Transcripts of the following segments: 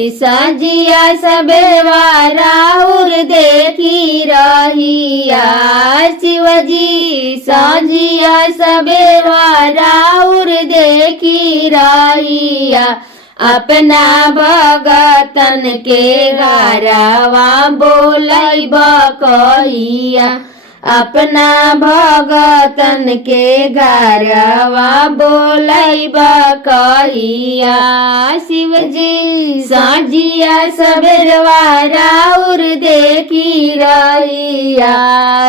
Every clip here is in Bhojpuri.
साजिया सबेवा राउर देखी रहिया। शिवजी साजिया सबेवा राउर देखी रहिया। अपना भगतन के घरवा बोलैब कहिया। अपना भगतन के घरवा बोलैब कहिया। शिवजी साजिया सबेरवा राउर देखी रहिया।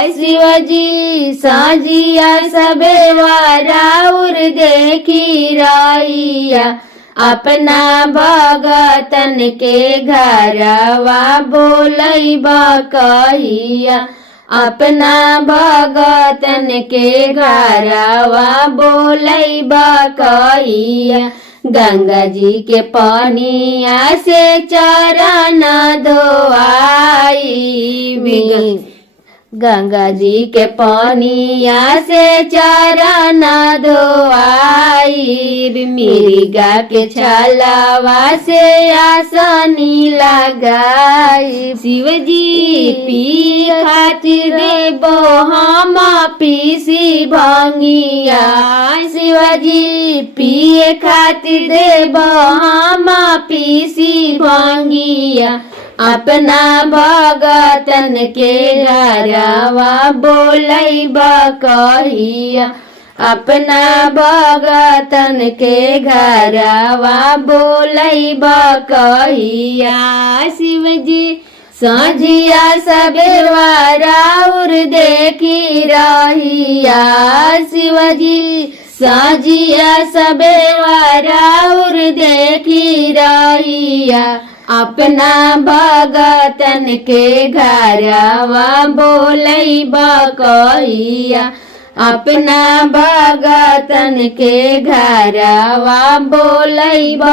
शिवजी साजिया सबेरवा राउर देखी रहिया। अपना भगतन के घरवा बोलैब कहिया। अपना भगतन के घरवा बोलैब कहिया। गंगा जी के पानिया से चरण धोआई। गंगा जी के पानिया से चरण धोआई। मिर्गा के छलवा से आसनी लगाई। शिवजी पी खातिर देबो हम पीसी भंगिया। शिवजी पिए खातिर देबो हम पीसी भंगिया। अपना भगतन के घरवा बोलैब कहिया। अपना भगतन के घरवा बोलैब कहिया। शिवजी साझिया सबेरवा राउर देखी रहिया। शिवजी साझिया सबेरवा राउर देखी रहिया। अपना भगतन के घरवा बोलैब कहिया। अपना भगतन के घरवा बोलैब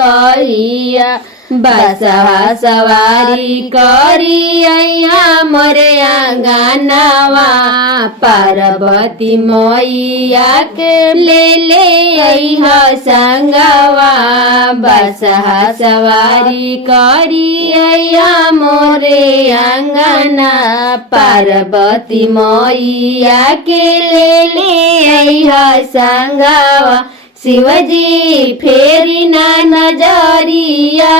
कहिया। बसहा सवारी करिया मोरे आंगनवा। पार्वती मैया के ले अइहा संगवा। बसहा सवारी करिया मोरे आंगना। पार्वती मैया के ले अइहा संगवा। शिवजी फेरी ना नजरिया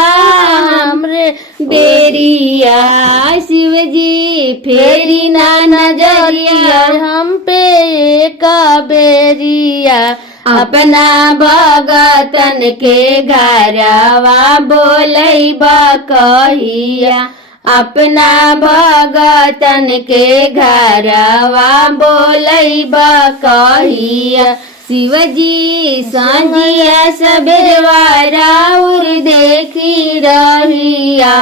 हमरे बेरिया। शिवजी फेरी ना नजरिया हम पे का बेरिया। अपना भगतन के घरवा बोलैब कहिया। अपना भगतन के घरवा बोलैब कहिया। शिवजी साझिया सबेरवा राउर देखी रहिया।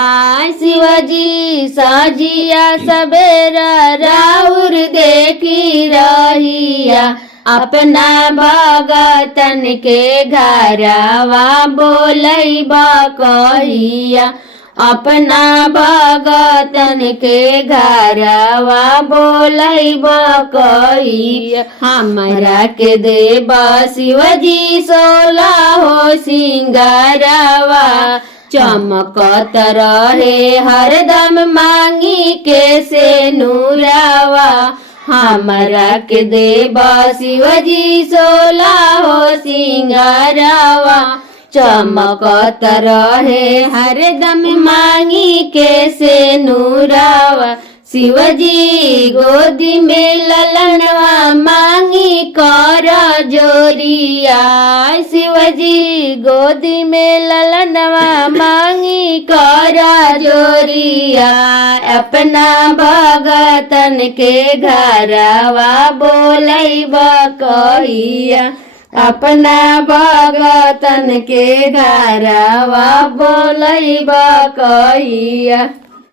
शिवजी साझिया सबेरा राउर देखी रहिया। अपना भगतन के घरवा बोलैब कहिया। अपना भगतन के घरवा बोलैब कहिया। हमरा के देब शिवजी 16 हो सिंगारवा। चमकत रहे हरदम मांगी के से नूरावा। हमरा के देब शिवजी 16 हो सिंगारवा। चमकत रहे हरदम मांगी के से नूरावा। शिवजी गोदी में ललनवा मांगी कर जोरिया। शिवजी गोदी में ललनवा मांगी कर जोरिया। अपना भगतन के घरवा बोलैब कहिया। अपना भगतन के घरवा बोलैब कहिया।